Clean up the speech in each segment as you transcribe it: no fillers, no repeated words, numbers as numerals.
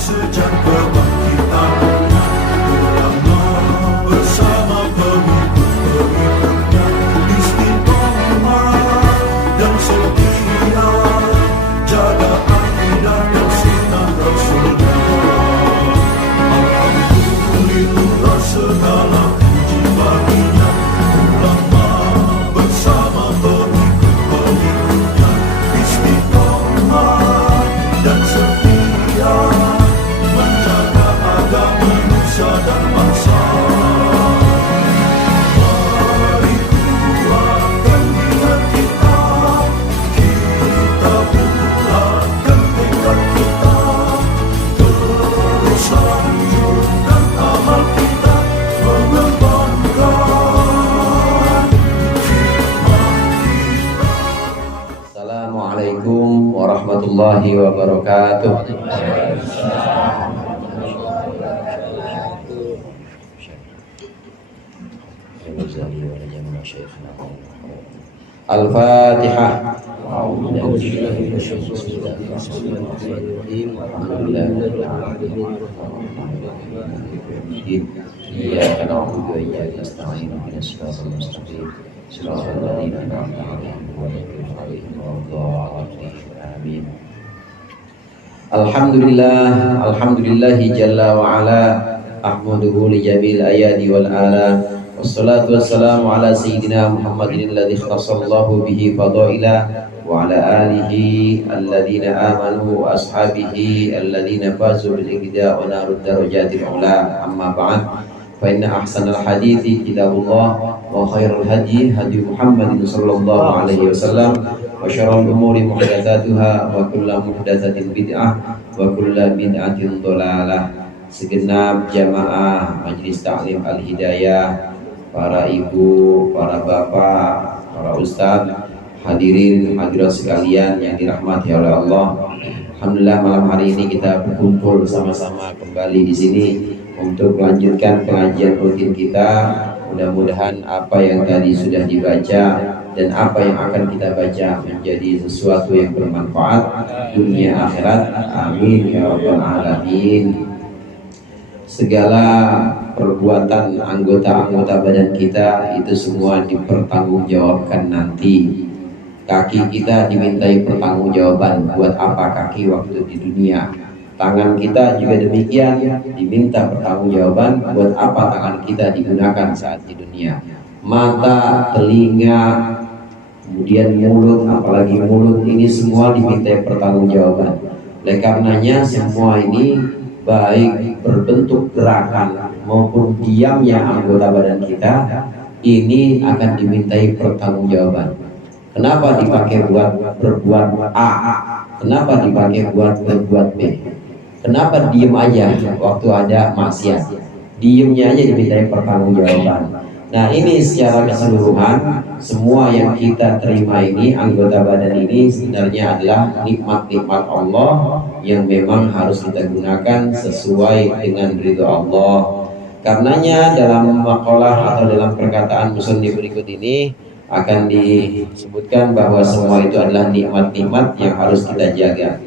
sejak kebangkitan ulama bersama pengikut-pengikutnya istiqomah dan setia jaga akidah dan sunnah Rasulullah. Alhamdulillah segala puji baginya ulama bersama pengikut-pengikutnya istiqomah dan setia menjaga agama nusa dan bangsa. Mari kuatkan niat kita, kita bulatkan tekad kita, terus lanjutkan amal kita, mengembangkan hikmah kita. Assalamualaikum warahmatullahi wabarakatuh. Al-Fatihah. Iyyaka na'budu wa iyyaka nasta'in ihdinas siratal mustaqim siratal ladzina an'amta 'alaihim ghairil maghdubi 'alaihim. Amin. Alhamdulillahi jalla wa ala ahmaduhu li jamil ayadi wal ala wassalatu wassalamu ala sayyidina Muhammadin alladhi ikhtasallahu bihi fadaila wa ala alihi alladhina amanu wa ashabihi alladhina fazu bil iqtida wa narud darajatil ula. Amma ba'd, fa inna ahsanal hadithi kitabullah wa khairul hadi hadi Muhammadin sallallahu alaihi wasallam wa syarrul umuri muhdatsatuha wa kullu muhdatsatin bid'ah wa kullu bid'atin dhalalah. Segenap jamaah Majelis Ta'lim Al-Hidayah, para ibu, para bapak, para ustaz, hadirin hadirat sekalian yang dirahmati oleh Allah. Alhamdulillah malam hari ini kita berkumpul sama-sama kembali di sini untuk melanjutkan pengajian rutin kita. Mudah-mudahan apa yang tadi sudah dibaca dan apa yang akan kita baca menjadi sesuatu yang bermanfaat dunia akhirat. Amin ya rabbal alamin. Segala perbuatan anggota-anggota badan kita itu semua dipertanggungjawabkan nanti. Kaki kita dimintai pertanggungjawaban buat apa kaki waktu di dunia. Tangan kita juga demikian diminta pertanggungjawaban buat apa tangan kita digunakan saat di dunia. Mata, telinga, kemudian mulut, apalagi mulut ini semua dimintai pertanggungjawaban. Oleh karenanya semua ini baik berbentuk gerakan maupun diamnya anggota badan kita ini akan dimintai pertanggungjawaban. Kenapa dipakai buat berbuat A? Kenapa dipakai buat berbuat B? Kenapa diem aja waktu ada maksiat? Diemnya aja dimintai pertanggungjawaban. Nah ini secara keseluruhan semua yang kita terima ini anggota badan ini sebenarnya adalah nikmat-nikmat Allah yang memang harus kita gunakan sesuai dengan ridho Allah. Karenanya dalam maqalah atau dalam perkataan musannif berikut ini akan disebutkan bahwa semua itu adalah nikmat-nikmat yang harus kita jaga.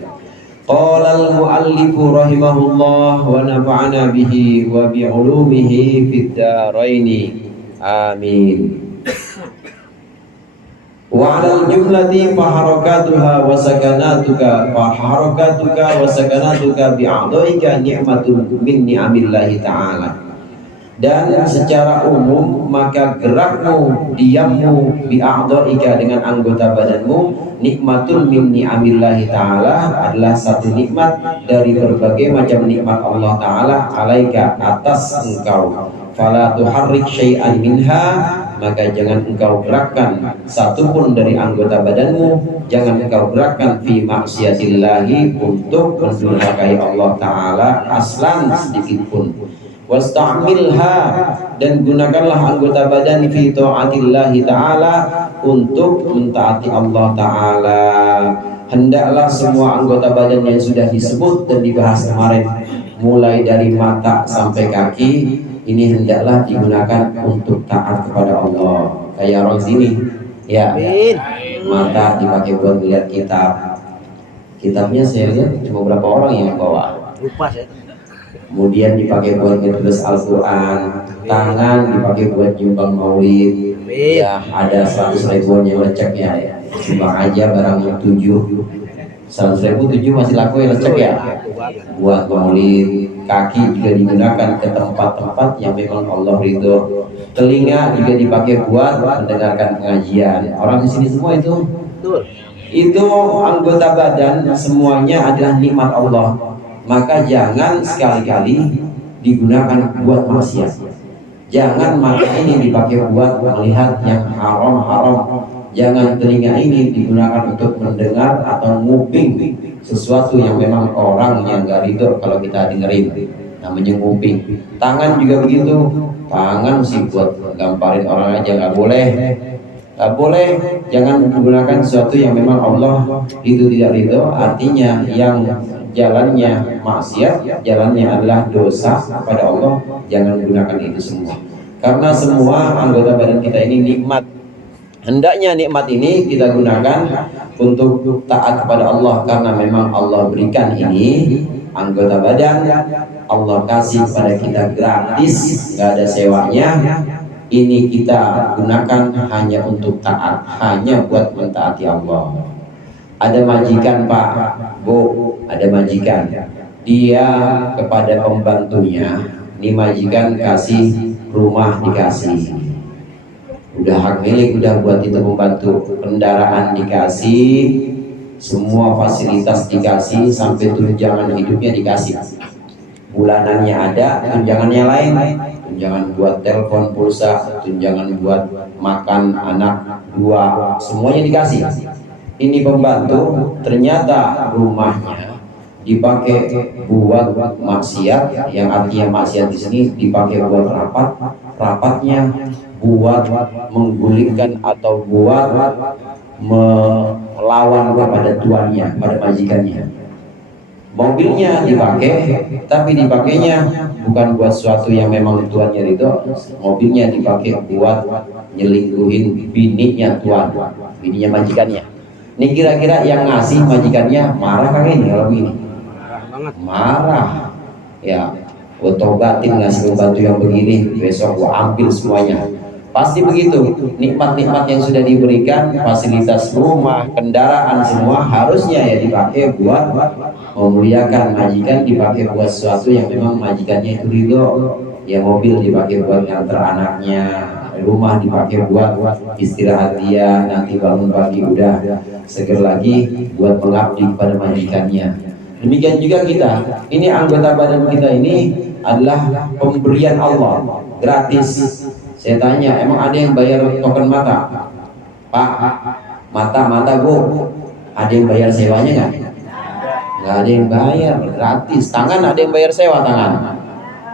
Qala al-muallifu rahimahullah wa nafa'ana bihi wa bi 'ulumihi fid dharaini. Amin. Wa 'alal jumlati fa harakatuha wa sakanatuka bi a'dhaika ni'matun min ni'amillahi ta'ala. Dan secara umum maka gerakmu, diammu bi a'dhaika dengan anggota badanmu nikmatun min ni'amillahi ta'ala adalah satu nikmat dari berbagai macam nikmat Allah Ta'ala alaika atas engkau. Fala tuharrik syai'an minha, maka jangan engkau gerakkan satupun dari anggota badanmu, jangan engkau gerakkan fi maksiatillahi untuk mendurhakai Allah Ta'ala aslan sedikit pun. Wasta'milha, dan gunakanlah anggota badan fi ta'atillahi ta'ala untuk mentaati Allah Ta'ala. Hendaklah semua anggota badan yang sudah disebut dan dibahas kemarin, mulai dari mata sampai kaki, ini hendaklah digunakan untuk taat kepada Allah. Kayak orang sini ya, mata dipakai buat melihat kitab. Kitabnya saya lihat cuma berapa orang yang bawa. lupa saya. Kemudian dipakai buat menulis Al-Quran, tangan dipakai buat nyumbang maulid. Ya, ada 100 ribuan yang lecek ya. Sumbang aja barang 7. 100 ribu 7 masih laku ya lecek ya. Buat maulid. Kaki juga digunakan ke tempat-tempat yang memang Allah ridho. Telinga juga dipakai buat mendengarkan pengajian. Orang di sini semua itu anggota badan, semuanya adalah nikmat Allah. Maka jangan sekali-kali digunakan buat maksiat. Jangan mata ini dipakai buat melihat yang haram-haram. Jangan telinga ini digunakan untuk mendengar atau nguping sesuatu yang memang orang yang gak ridho kalau kita dengerin, namanya nguping. Tangan juga begitu. Tangan sih buat gamparin orang aja nggak boleh. Nggak boleh. Jangan menggunakan sesuatu yang memang Allah itu tidak ridho. Artinya yang jalannya maksiat, jalannya adalah dosa kepada Allah. Jangan gunakan itu semua. Karena semua anggota badan kita ini nikmat. Hendaknya nikmat ini kita gunakan untuk taat kepada Allah, karena memang Allah berikan ini anggota badan, Allah kasih pada kita gratis, nggak ada sewanya. Ini kita gunakan hanya untuk taat, hanya buat mentaati Allah. Ada majikan Pak, Bu, ada majikan. Dia kepada pembantunya, ini majikan kasih rumah, dikasih. Udah hak milik, udah buat itu membantu, kendaraan dikasih, semua fasilitas dikasih, sampai tunjangan hidupnya dikasih, bulanannya ada, tunjangannya lain, tunjangan buat telepon pulsa, tunjangan buat makan anak 2, semuanya dikasih. Ini pembantu, ternyata rumahnya dipakai buat maksiat, yang artinya maksiat di sini dipakai buat rapatnya buat menggulingkan atau buat melawan kepada tuannya, pada majikannya. Mobilnya dipakai, tapi dipakainya bukan buat sesuatu yang memang tuannya itu. Mobilnya dipakai buat nyelingkuhin bininya tuan, bininya majikannya. Ini kira-kira yang ngasih majikannya marah kagak ini kalau begini? Marah. Ya, gua tobatin ngasih pembantu yang begini, besok gua ambil semuanya. Pasti begitu. Nikmat-nikmat yang sudah diberikan, fasilitas rumah, kendaraan, semua harusnya ya dipakai buat memuliakan majikan, dipakai buat sesuatu yang memang majikannya itu ridho. Ya, mobil dipakai buat nganter anaknya, rumah dipakai buat istirahat dia, nanti bangun pagi udah seger lagi buat mengabdi kepada majikannya. Demikian juga kita. Ini anggota badan kita ini adalah pemberian Allah, gratis. Saya tanya, emang ada yang bayar token mata? Pak, mata Bu, ada yang bayar sewanya nggak? Nggak ada yang bayar, gratis. Tangan ada yang bayar sewa tangan?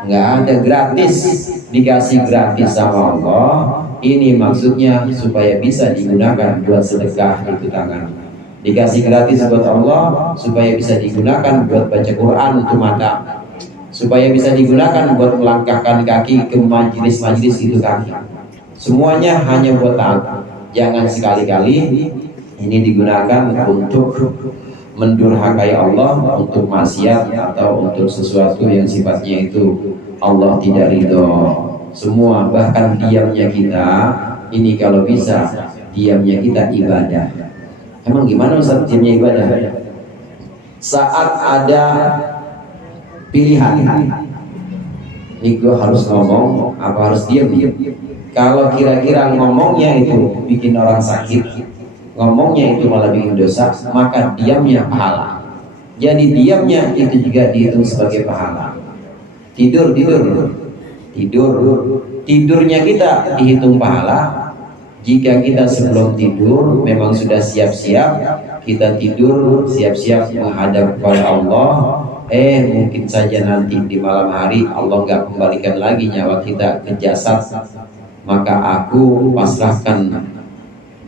Nggak ada, gratis. Dikasih gratis sama Allah. Ini maksudnya supaya bisa digunakan buat sedekah itu tangan. Dikasih gratis buat Allah supaya bisa digunakan buat baca Quran itu mata. Supaya bisa digunakan buat melangkahkan kaki ke majelis-majelis itu kaki. Semuanya hanya buat taat. Jangan sekali-kali ini digunakan untuk mendurhakai Allah, untuk maksiat atau untuk sesuatu yang sifatnya itu Allah tidak ridho. Semua, bahkan diamnya kita ini kalau bisa diamnya kita ibadah. Emang gimana Ustaz diamnya ibadah? Saat ada pilihan, ini gue harus ngomong apa harus diam? Kalau kira-kira ngomongnya itu bikin orang sakit, ngomongnya itu malah bikin dosa, maka diamnya pahala. Jadi diamnya itu juga dihitung sebagai pahala. Tidurnya kita dihitung pahala. Jika kita sebelum tidur memang sudah siap-siap, kita tidur siap-siap menghadap kepada Allah. Mungkin saja nanti di malam hari Allah nggak kembalikan lagi nyawa kita ke jasad, maka aku pasrahkan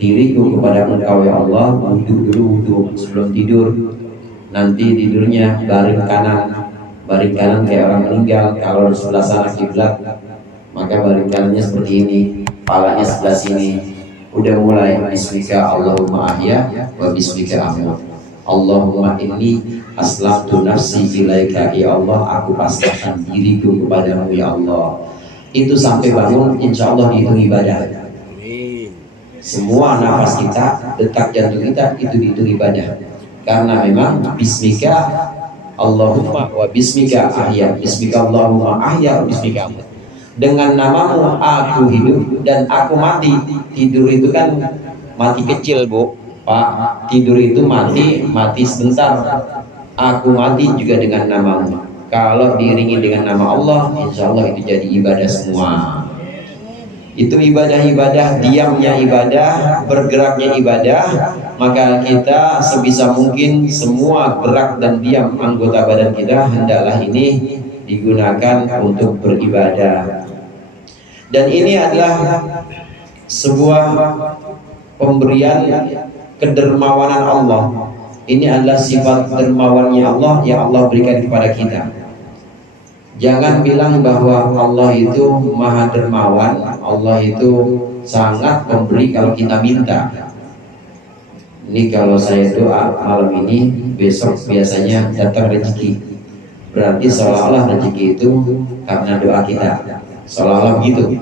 diriku kepada Engkau ya Allah. Wudhu sebelum tidur. Nanti tidurnya baring kanan kayak orang meninggal. Kalau di sebelah sana kiblat, maka baring kanannya seperti ini, kepalanya sebelah sini. Udah mulai bismika Allahumma ahya wa bismika amut. Allahumma inni aslamtu nafsi ilaika, ya Allah aku pasrahkan diriku kepadamu ya Allah. Itu sampai bangun insya Allah dihitung ibadah. Semua nafas kita, detak jantung kita itu dihitung ibadah. Karena memang bismika Allahumma wa bismika ahya, bismika Allahumma ahya wa bismika amut. Dengan namamu aku hidup dan aku mati. Tidur itu kan mati kecil, Bu, Pak. Tidur itu mati sebentar. Aku mati juga dengan namamu. Kalau diiringi dengan nama Allah, insya Allah itu jadi ibadah semua. Itu ibadah-ibadah, diamnya ibadah, bergeraknya ibadah. Maka kita sebisa mungkin semua gerak dan diam anggota badan kita hendaklah ini digunakan untuk beribadah. Dan ini adalah sebuah pemberian kedermawanan Allah. Ini adalah sifat dermawannya Allah yang Allah berikan kepada kita. Jangan bilang bahwa Allah itu maha dermawan, Allah itu sangat pemberi kalau kita minta. Ini kalau saya doa malam ini, besok biasanya datang rezeki. Berarti seolah-olah rezeki itu karena doa kita. Seolah-olah begitu.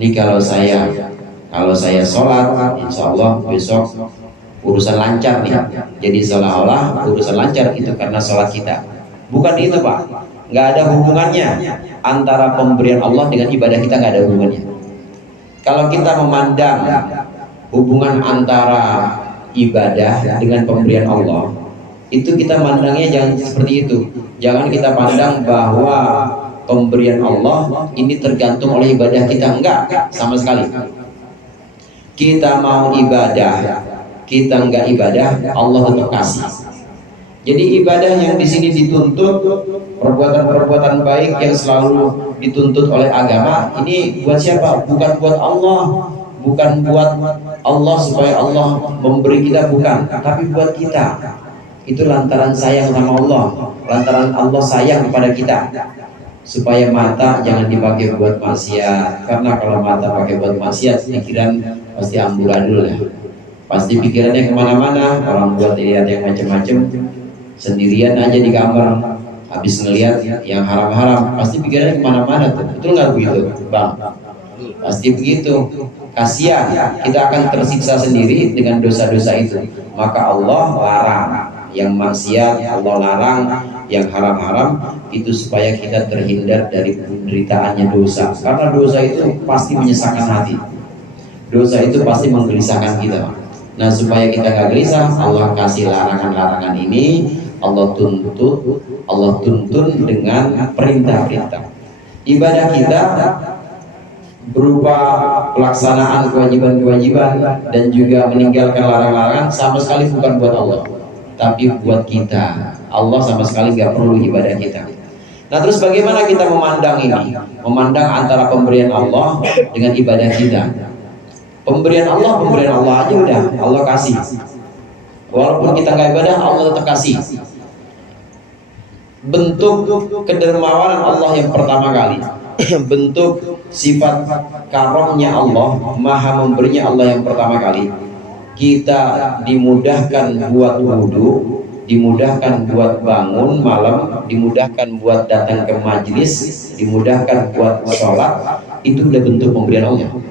Ini kalau saya sholat, insya Allah besok urusan lancar nih. Jadi seolah-olah urusan lancar itu karena sholat kita. Bukan itu, Pak. Nggak ada hubungannya antara pemberian Allah dengan ibadah kita, nggak ada hubungannya. Kalau kita memandang hubungan antara ibadah dengan pemberian Allah, itu kita mandangnya jangan seperti itu. Jangan kita pandang bahwa pemberian Allah ini tergantung oleh ibadah kita. Enggak, sama sekali. Kita mau ibadah, kita enggak ibadah, Allah tetap kasih. Jadi ibadah yang di sini dituntut, perbuatan-perbuatan baik yang selalu dituntut oleh agama, ini buat siapa? Bukan buat Allah, bukan buat Allah supaya Allah memberi kita, bukan, tapi buat kita. Itu lantaran sayang sama Allah, lantaran Allah sayang kepada kita. Supaya mata jangan dipakai buat maksiat, karena kalau mata pakai buat maksiat, pikiran pasti amburadul ya. Pasti pikirannya kemana-mana, orang buat lihat yang macam-macam. Sendirian aja di kamar, habis ngelihat yang haram-haram, pasti pikirannya kemana-mana tuh. Betul nggak begitu, Bang? Pasti begitu. Kasihan, kita akan tersiksa sendiri dengan dosa-dosa itu. Maka Allah larang yang maksiat, Allah larang yang haram-haram, itu supaya kita terhindar dari penderitaannya dosa. Karena dosa itu pasti menyesakkan hati. Dosa itu pasti menggelisahkan kita. Nah, supaya kita nggak gelisah, Allah kasih larangan-larangan ini. Allah tuntun dengan perintah-perintah. Ibadah kita berupa pelaksanaan kewajiban-kewajiban dan juga meninggalkan larangan-larangan sama sekali bukan buat Allah, tapi buat kita. Allah sama sekali nggak perlu ibadah kita. Nah, terus bagaimana kita memandang ini? Memandang antara pemberian Allah dengan ibadah kita. Pemberian Allah aja udah Allah kasih. Walaupun kita nggak ibadah, Allah tetap kasih. Bentuk kedermawanan Allah yang pertama kali, bentuk sifat karomnya Allah, maha memberinya Allah yang pertama kali, kita dimudahkan buat wudhu, dimudahkan buat bangun malam, dimudahkan buat datang ke majlis, dimudahkan buat sholat. Itu udah bentuk pemberian Allah.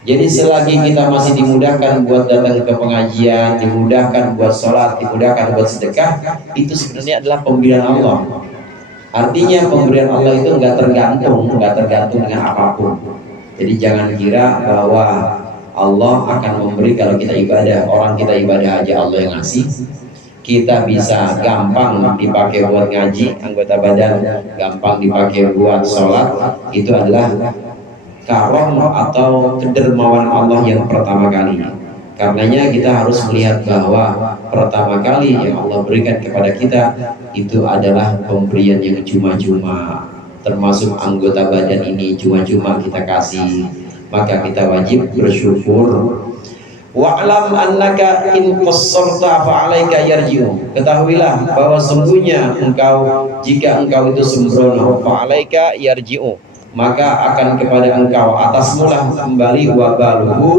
Jadi selagi kita masih dimudahkan buat datang ke pengajian, dimudahkan buat sholat, dimudahkan buat sedekah, itu sebenarnya adalah pemberian Allah. Artinya pemberian Allah itu nggak tergantung dengan apapun. Jadi jangan kira bahwa Allah akan memberi kalau kita ibadah. Orang kita ibadah aja Allah yang ngasih. Kita bisa gampang dipakai buat ngaji, anggota badan gampang dipakai buat sholat. Itu adalah karom atau kedermawan Allah yang pertama kali. Karenanya kita harus melihat bahwa pertama kali yang Allah berikan kepada kita itu adalah pemberian yang cuma-cuma. Termasuk anggota badan ini cuma-cuma kita kasih. Maka kita wajib bersyukur. Wa'lam annaka in qassarta fa'alaika yarji'u. Ketahuilah bahwa sungguhnya jika engkau itu sembrono, fa'alaika yarji'u, maka akan kepada engkau atasmulah kembali wabaluhu,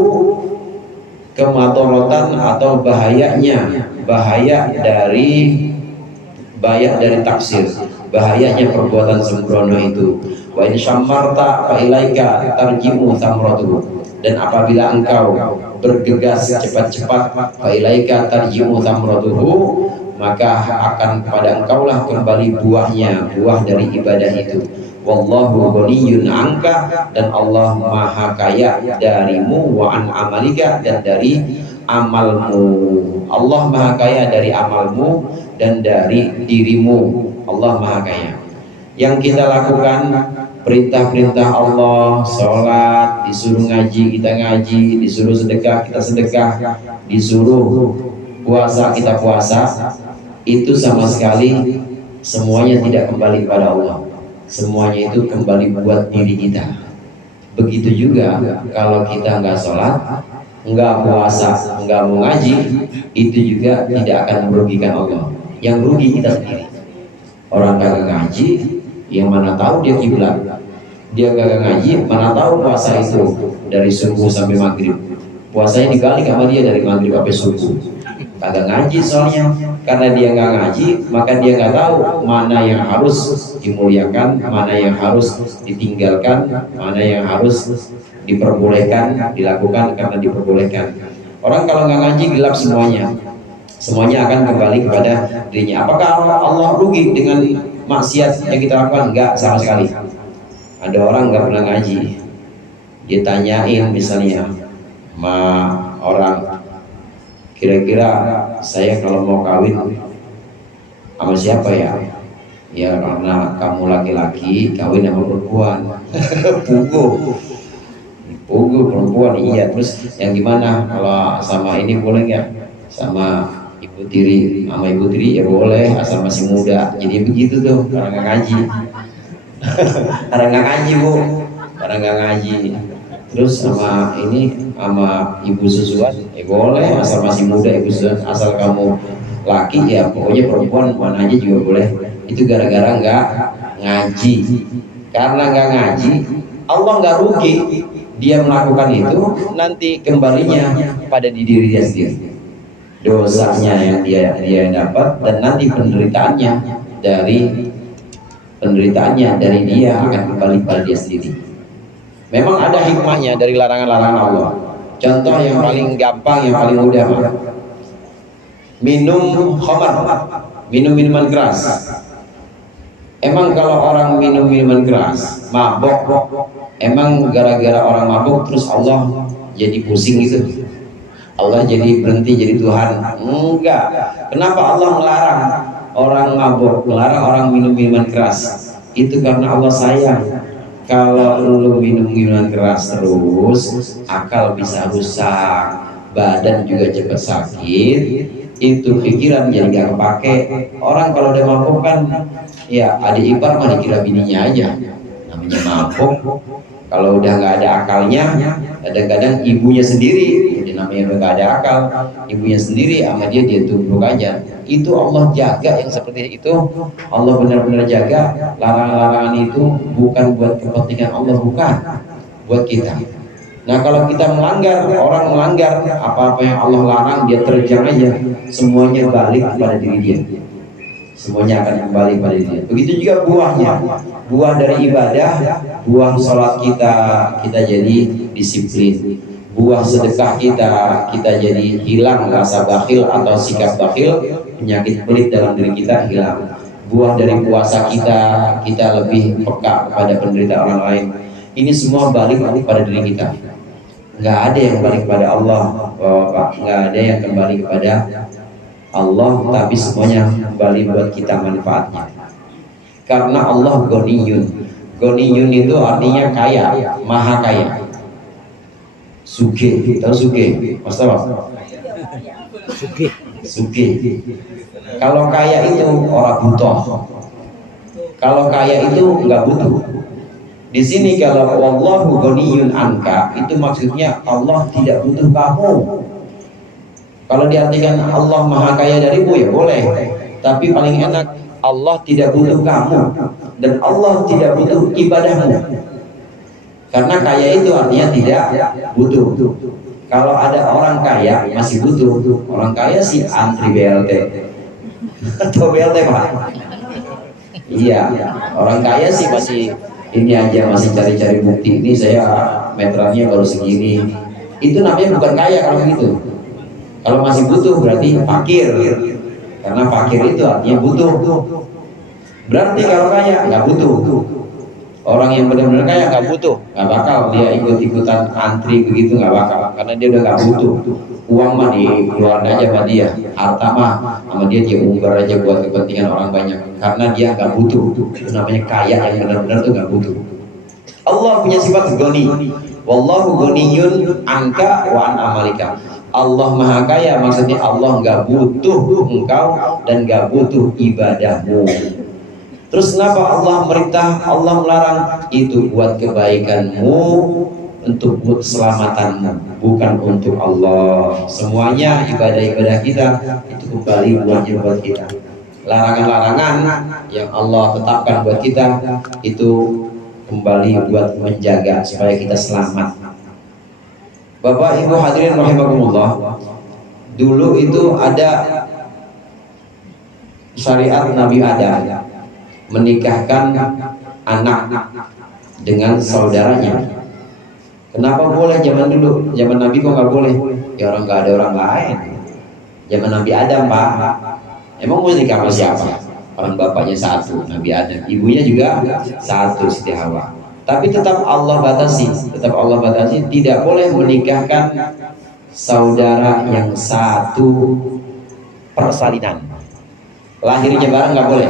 kemadorotan atau bahayanya bahaya dari taksir, bahayanya perbuatan sembrono itu. Wa in syammarta fa ilaika tarji'u thamratuhu, dan apabila engkau bergegas cepat-cepat fa ilaika tarji'u thamratuhu, maka akan kepada engkaulah kembali buahnya, buah dari ibadah itu. Wallahu ghaniyun anka, dan Allah maha kaya darimu, wa an amalika, dan dari amalmu. Allah maha kaya dari amalmu dan dari dirimu. Allah maha kaya. Yang kita lakukan perintah-perintah Allah, sholat, disuruh ngaji kita ngaji, disuruh sedekah kita sedekah, disuruh puasa kita puasa, itu sama sekali semuanya tidak kembali kepada Allah. Semuanya itu kembali buat diri kita. Begitu juga kalau kita nggak sholat, nggak puasa, nggak mau ngaji, itu juga tidak akan merugikan Allah. Yang rugi kita sendiri. Orang kagak ngaji, yang mana tahu dia kiblat. Dia kagak ngaji, mana tahu puasa itu dari subuh sampai maghrib. Puasanya dibalik sama dia dari maghrib sampai subuh. Kagak ngaji soalnya, karena dia nggak ngaji, maka dia nggak tahu mana yang harus dimuliakan, mana yang harus ditinggalkan, mana yang harus diperbolehkan, dilakukan karena diperbolehkan. Orang kalau nggak ngaji gelap semuanya, semuanya akan kembali kepada dirinya. Apakah Allah rugi dengan maksiat yang kita lakukan? Enggak, sama sekali. Ada orang nggak pernah ngaji, ditanyain misalnya sama orang, kira-kira saya kalau mau kawin sama siapa ya? Ya karena kamu laki-laki kawin sama perempuan. Pugu perempuan, iya. Terus yang gimana kalau sama ini boleh nggak? Sama ibu tiri, sama ibu tiri ya boleh asal masih muda. Jadi begitu tuh, karena nggak ngaji. Karena nggak ngaji bu, karena nggak ngaji. Terus sama ini sama ibu susuan ya boleh asal masih muda, ibu susuan asal kamu laki ya pokoknya perempuan mana aja juga boleh. Itu gara-gara nggak ngaji. Karena nggak ngaji, Allah nggak rugi. Dia melakukan itu nanti kembalinya pada diri dia sendiri. Dosanya yang dia dapat, dan nanti penderitaannya dari dia akan kembali pada dia sendiri. Memang ada hikmahnya dari larangan-larangan Allah. Contoh yang paling gampang, yang paling mudah, minum khamar, minum minuman keras. Emang kalau orang minum minuman keras, mabok, emang gara-gara orang mabok terus Allah jadi pusing gitu? Allah jadi berhenti jadi Tuhan? Enggak. Kenapa Allah melarang orang mabok, melarang orang minum minuman keras? Itu karena Allah sayang. Kalau lu minum minuman keras terus, akal bisa rusak, badan juga cepat sakit, itu pikiran jadi gak kepake. Orang kalau udah mabuk kan, ya adik ipar mah dikira bininya aja, namanya mabuk. Kalau udah nggak ada akalnya, kadang-kadang ibunya sendiri, jadi namanya udah nggak ada akal, ibunya sendiri sama dia tubruk aja. Itu Allah jaga yang seperti itu. Allah benar-benar jaga. Larangan-larangan itu bukan buat kepentingan Allah, bukan buat kita. Nah kalau kita melanggar, orang melanggar apa-apa yang Allah larang, dia terjang aja, semuanya balik kepada diri dia. Semuanya akan kembali pada dia. Begitu juga buahnya, buah dari ibadah, buah sholat kita jadi disiplin. Buah sedekah kita jadi hilang rasa bakhil atau sikap bakhil, penyakit pelit dalam diri kita hilang. Buah dari puasa kita lebih peka kepada penderitaan orang lain. Ini semua balik pada diri kita. Nggak ada yang balik kepada Allah, Bapak. Nggak ada yang kembali kepada Allah, tapi semuanya kembali buat kita manfaatnya. Karena Allah Ghaniyun. Ghaniyun itu artinya kaya, maha kaya. Sugih, tahu sugih? Mas tahu? Sugih. Kalau kaya itu orang butuh. Kalau kaya itu nggak butuh. Di sini kalau wallahu ghaniyun anka, itu maksudnya Allah tidak butuh kamu. Kalau diartikan Allah maha kaya darimu ya boleh, tapi paling enak Allah tidak butuh kamu dan Allah tidak butuh ibadahmu. Karena kaya itu artinya tidak butuh. Kalau ada orang kaya masih butuh, orang kaya sih antri BLT atau BLT Pak. Iya, orang kaya sih masih ini aja, masih cari-cari bukti. Ini saya meterannya baru segini. Itu namanya bukan kaya kalau gitu. Kalau masih butuh berarti fakir. Karena fakir itu artinya butuh. Berarti kalau kaya nggak butuh. Orang yang benar-benar kaya nggak butuh, nggak bakal dia ikut-ikutan antri begitu, nggak bakal, karena dia udah nggak butuh. Uang mah dikeluarin aja sama dia, harta mah sama dia umbar aja buat kepentingan orang banyak, karena dia nggak butuh. Itu namanya kaya yang benar-benar tuh nggak butuh. Allah punya sifat goni, wallahu goniyun anka wa an amalika. Allah maha kaya, maksudnya Allah nggak butuh engkau dan nggak butuh ibadahmu. Terus kenapa Allah merintah, Allah melarang? Itu buat kebaikanmu, untuk keselamatanmu, bukan untuk Allah. Semuanya ibadah-ibadah kita itu kembali buat kita. Larangan-larangan yang Allah tetapkan buat kita itu kembali buat menjaga supaya kita selamat. Bapak Ibu hadirin rahimakumullah, dulu itu ada syariat Nabi Adam menikahkan anak dengan saudaranya. Kenapa boleh zaman dulu? Zaman Nabi kok nggak boleh? Ya orang nggak ada orang lain. Zaman Nabi Adam Pak, emang mau nikah sama siapa? Orang bapaknya satu, Nabi Adam. Ibunya juga satu, Siti Hawa. Tapi tetap Allah batasi, tidak boleh menikahkan saudara yang satu persalinan. Lahirnya bareng nggak boleh.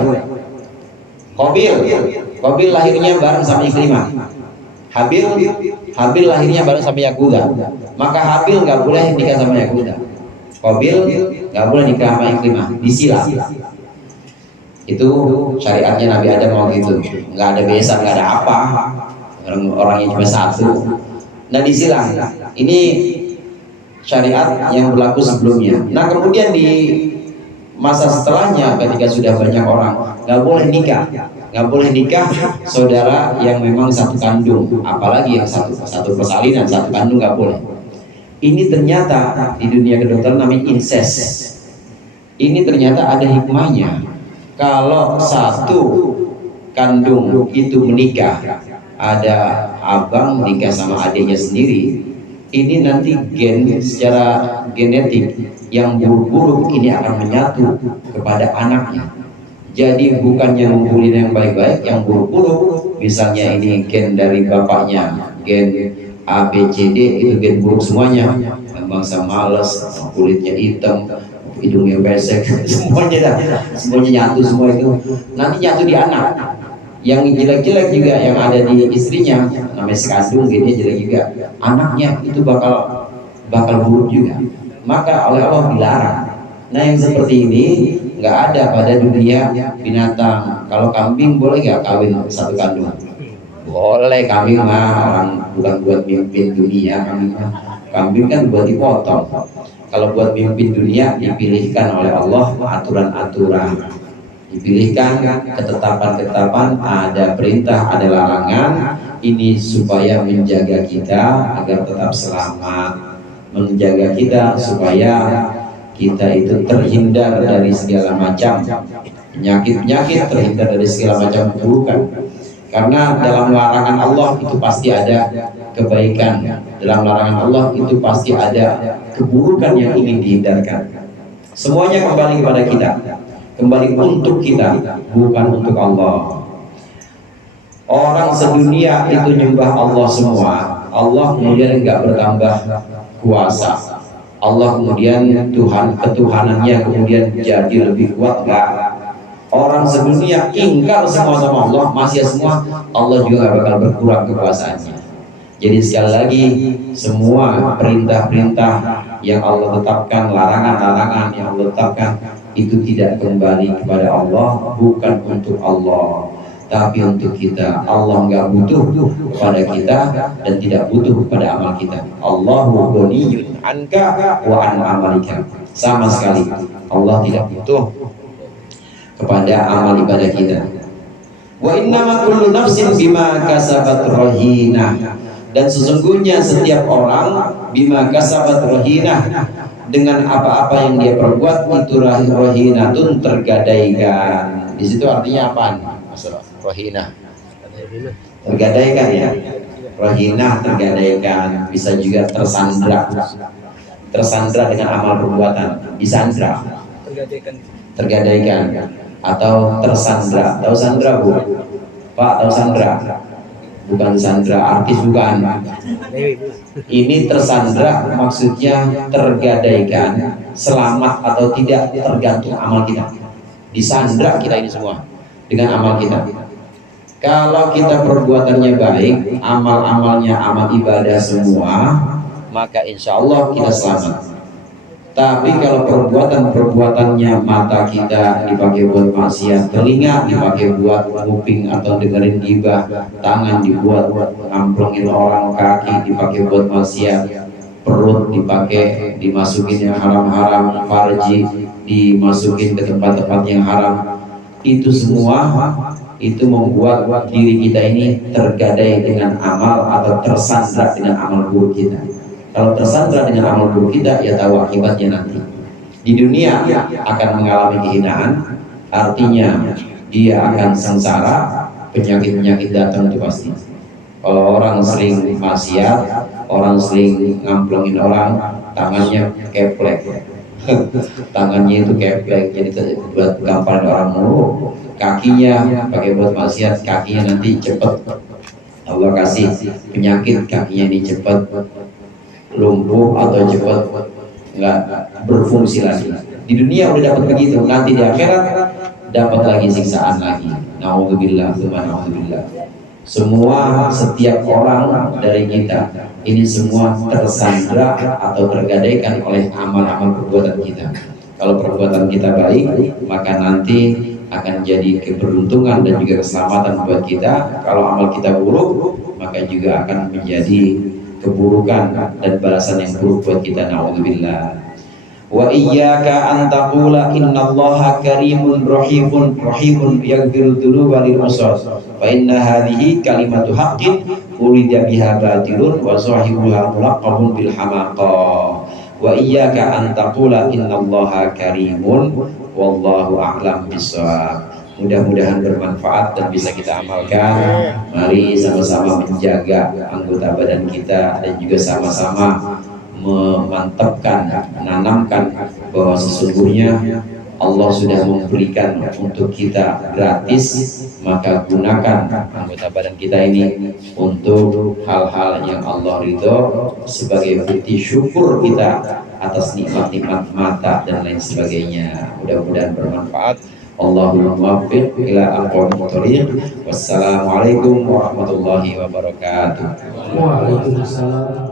Qabil lahirnya bareng sama Ikrimah. Habil lahirnya bareng sama Yaguda. Maka Habil nggak boleh nikah sama Yaguda. Qabil nggak boleh nikah sama Ikrimah, disilam. Itu syariatnya Nabi Adam waktu itu. Nggak ada besan, nggak ada apa. Orangnya cuma satu. Nah disilam. Ini syariat yang berlaku sebelumnya. Nah kemudian di masa setelahnya ketika sudah banyak orang, nggak boleh nikah saudara yang memang satu kandung, apalagi yang satu persalinan, satu kandung nggak boleh. Ini ternyata di dunia kedokteran namanya incest. Ini ternyata ada hikmahnya. Kalau satu kandung itu menikah, ada abang menikah sama adiknya sendiri, ini nanti secara genetik yang buruk-buruk ini akan menyatu kepada anaknya. Jadi bukannya ngumpulin yang baik-baik, yang buruk-buruk, misalnya ini gen dari bapaknya, gen A, B, C, D, itu gen buruk semuanya. Bangsa malas, kulitnya hitam, hidungnya pesek, semuanya nyatu semua itu. Nanti nyatu di anak. Yang jelek-jelek juga yang ada di istrinya, namanya sekandung, gennya jelek juga, anaknya itu bakal buruk juga. Maka oleh Allah dilarang. Nah yang seperti ini nggak ada pada dunia binatang. Kalau kambing boleh nggak kawin satu kandung? Boleh, kambing mah orang bukan buat mimpin dunia. Kambing kan buat dipotong. Kalau buat mimpin dunia dipilihkan oleh Allah aturan-aturan, dipilihkan ketetapan-ketetapan, ada perintah, ada larangan. Ini supaya menjaga kita agar tetap selamat, menjaga kita supaya kita itu terhindar dari segala macam penyakit-penyakit, terhindar dari segala macam keburukan. Karena dalam larangan Allah itu pasti ada kebaikan, dalam larangan Allah itu pasti ada keburukan yang ingin dihindarkan. Semuanya kembali kepada kita, kembali untuk kita, bukan untuk Allah. Orang sedunia itu nyembah Allah semua, Allah kemudian nggak bertambah kuasa, Allah kemudian ketuhanannya kemudian jadi lebih kuat, enggak. Orang sedunia ingkar semua sama Allah, masih semua, Allah juga nggak bakal berkurang kekuasaannya. Jadi sekali lagi, semua perintah-perintah yang Allah tetapkan, larangan-larangan yang Allah tetapkan, itu tidak kembali kepada Allah, bukan untuk Allah, tapi untuk kita. Allah nggak butuh kepada kita dan tidak butuh kepada amal kita. Allahu ghaniyun anka wa an amalika. Sama sekali Allah tidak butuh kepada amal ibadah kita. Wa innama kullu nafsin bima kasabat rahina. Dan sesungguhnya setiap orang bima kasabat rahinah, dengan apa-apa yang dia perbuat itu rahinatun, tergadaikan. Di situ artinya apa? Rahinah tergadaikan ya. Rahinah tergadaikan, bisa juga tersandra. Tersandra dengan amal perbuatan, disandra. Tergadaikan atau tersandra. Tahu sandra, Bu? Pak, tahu sandra? Bukan sandra artis, bukan. Ini tersandra maksudnya tergadaikan, selamat atau tidak tergantung amal kita. Disandra kita ini semua dengan amal kita. Kalau kita perbuatannya baik, amal-amalnya amal ibadah semua, maka insya Allah kita selamat. Tapi kalau perbuatannya mata kita dipakai buat maksiat, telinga dipakai buat kuping atau dengerin gibah, tangan dibuat ngamplongin orang, kaki dipakai buat maksiat, perut dipakai dimasukin yang haram-haram, farji dimasukin ke tempat-tempat yang haram, itu semua itu membuat diri kita ini tergadai dengan amal atau tersandra dengan amal buruk kita. Kalau tersandra dengan amal buruk kita, ya tahu akibatnya nanti. Di dunia akan mengalami kehinaan, artinya dia akan sengsara, penyakit-penyakit datang itu pasti. Kalau orang sering maksiat, orang sering ngamplongin orang, tangannya keplek. Tangannya itu keplek, jadi buat gamparin orang mulu. Kakinya pakai buat maksiat, kakinya nanti cepet Allah kasih penyakit, kakinya ini cepet lumpuh atau cepat nggak berfungsi lagi. Di dunia udah dapat begitu, nanti di akhirat dapat lagi siksaan lagi. Nauzubillah, nauzubillah. Semua setiap orang dari kita ini semua tersandra atau tergadaikan oleh amal-amal perbuatan kita. Kalau perbuatan kita baik, maka nanti akan jadi keberuntungan dan juga keselamatan buat kita. Kalau amal kita buruk, maka juga akan menjadi keburukan dan balasan yang buruk buat kita. Naudzubillah. Wa iyyaka an taqula innallaha karimun rahimun yaghfiru dzunuba lil usad fa inna hadhihi kalimatu haqqin urida biha batilun wa sahibuha mulaqabun bil hamaqah. Wa iyyaka an taqula innallaha karimun wallahu a'lam bissawab. Mudah-mudahan bermanfaat dan bisa kita amalkan. Mari sama-sama menjaga anggota badan kita dan juga sama-sama memantapkan, menanamkan bahwa sesungguhnya Allah sudah memberikan untuk kita gratis, maka gunakan anggota badan kita ini untuk hal-hal yang Allah ridho sebagai bukti syukur kita atas nikmat-nikmat mata dan lain sebagainya. Mudah-mudahan bermanfaat. Allahumma muwaffiq ila aqwamit thoriq. Wassalamualaikum warahmatullahi wabarakatuh. Waalaikumsalam.